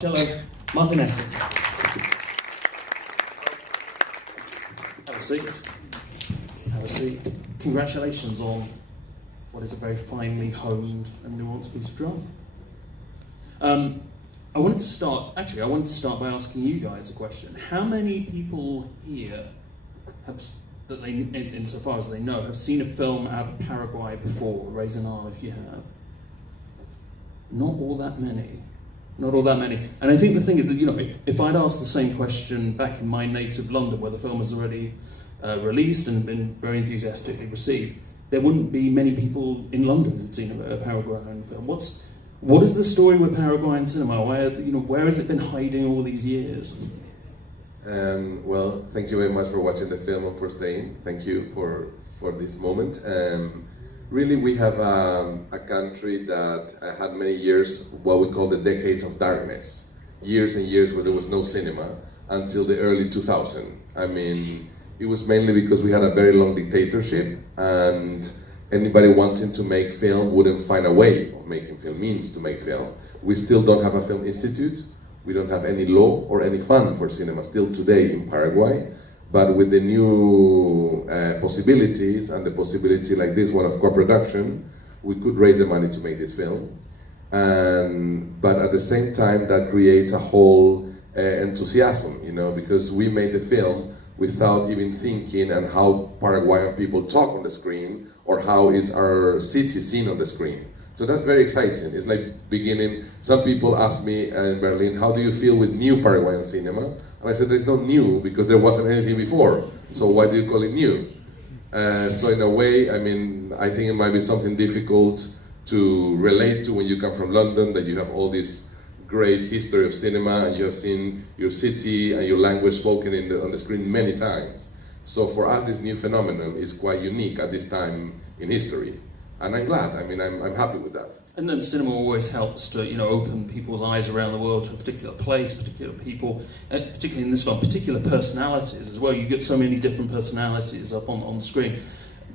Chela Martinez. Have a seat. Have a seat. Congratulations on what is a very finely honed and nuanced piece of drama. I wanted to start by asking you guys a question. How many people here have, insofar as they know, have seen a film out of Paraguay before? Raise an arm if you have. Not all that many. Not all that many. And I think the thing is that, you know, if I'd asked the same question back in my native London, where the film was already released and been very enthusiastically received, there wouldn't be many people in London who'd seen a Paraguayan film. What is the story with Paraguayan cinema? Where has it been hiding all these years? Well, thank you very much for watching the film and for staying. Thank you for this moment. Really, we have a country that had many years, what we call the decades of darkness. Years and years where there was no cinema until the early 2000s. I mean, it was mainly because we had a very long dictatorship, and anybody wanting to make film wouldn't find a way of making film, means to make film. We still don't have a film institute. We don't have any law or any fund for cinema still today in Paraguay. But with the new possibilities and the possibility like this one of co-production, we could raise the money to make this film. But at the same time, that creates a whole enthusiasm, you know, because we made the film without even thinking and how Paraguayan people talk on the screen or how is our city seen on the screen. So that's very exciting. It's like beginning, some people ask me in Berlin, how do you feel with new Paraguayan cinema? And I said, there's no new because there wasn't anything before. So why do you call it new? So in a way, I mean, I think it might be something difficult to relate to when you come from London, that you have all this great history of cinema and you have seen your city and your language spoken on the screen many times. So for us, this new phenomenon is quite unique at this time in history. And I'm glad, I mean, I'm happy with that. And then cinema always helps to, you know, open people's eyes around the world to a particular place, particular people, particularly in this film, particular personalities as well. You get so many different personalities up on the screen.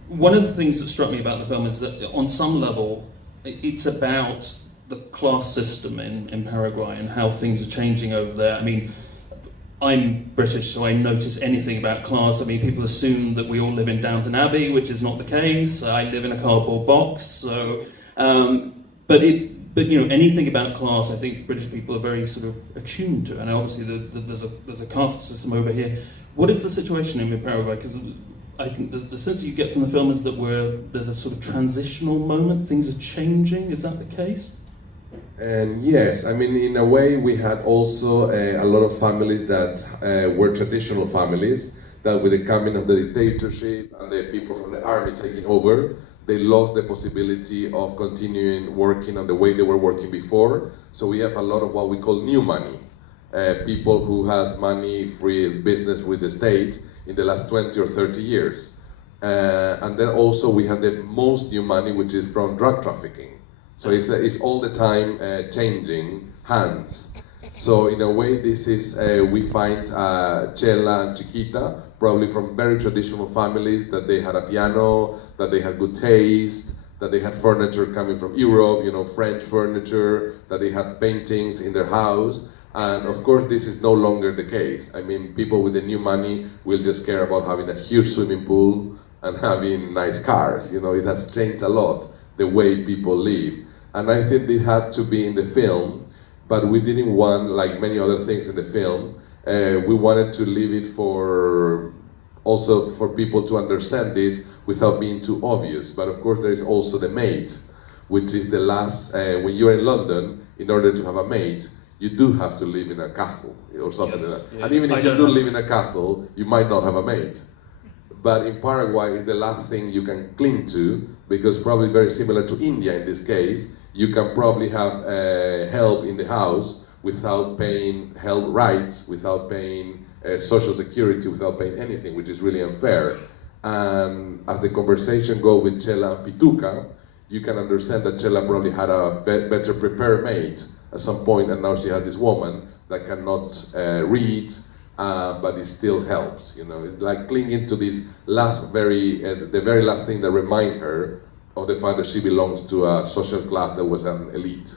One of the things that struck me about the film is that on some level, it's about the class system in Paraguay and how things are changing over there. I mean, I'm British, so I notice anything about class. I mean, people assume that we all live in Downton Abbey, which is not the case. I live in a cardboard box, so... But you know, anything about class, I think British people are very sort of attuned to, and obviously there's a caste system over here. What is the situation in Paraguay? Because I think the sense you get from the film is that there's a sort of transitional moment. Things are changing. Is that the case? And yes, I mean, in a way, we had also a lot of families that were traditional families, that with the coming of the dictatorship and the people from the army taking over, they lost the possibility of continuing working on the way they were working before. So we have a lot of what we call new money. People who has money, free business with the state in the last 20 or 30 years. And then also we have the most new money, which is from drug trafficking. So it's all the time changing hands. So in a way, this is, we find Chela and Chiquita, probably from very traditional families, that they had a piano, that they had good taste, that they had furniture coming from Europe, you know, French furniture, that they had paintings in their house. And of course, this is no longer the case. I mean, people with the new money will just care about having a huge swimming pool and having nice cars. You know, it has changed a lot, the way people live. And I think it had to be in the film, but we didn't want, like many other things in the film, we wanted to leave it also for people to understand this without being too obvious. But of course there is also the maid, which is the last, when you're in London, in order to have a maid, you do have to live in a castle or something like that. Yeah. And even if you do live in a castle, you might not have a maid. But in Paraguay, it's the last thing you can cling to, because probably very similar to India in this case, you can probably have help in the house without paying health rights, without paying social security, without paying anything, which is really unfair. And as the conversation goes with Chela and Pituca, you can understand that Chela probably had a better prepared maid at some point, and now she has this woman that cannot read, but it still helps. You know, it's like clinging to this the very last thing that reminds her of the fact that she belongs to a social class that was an elite.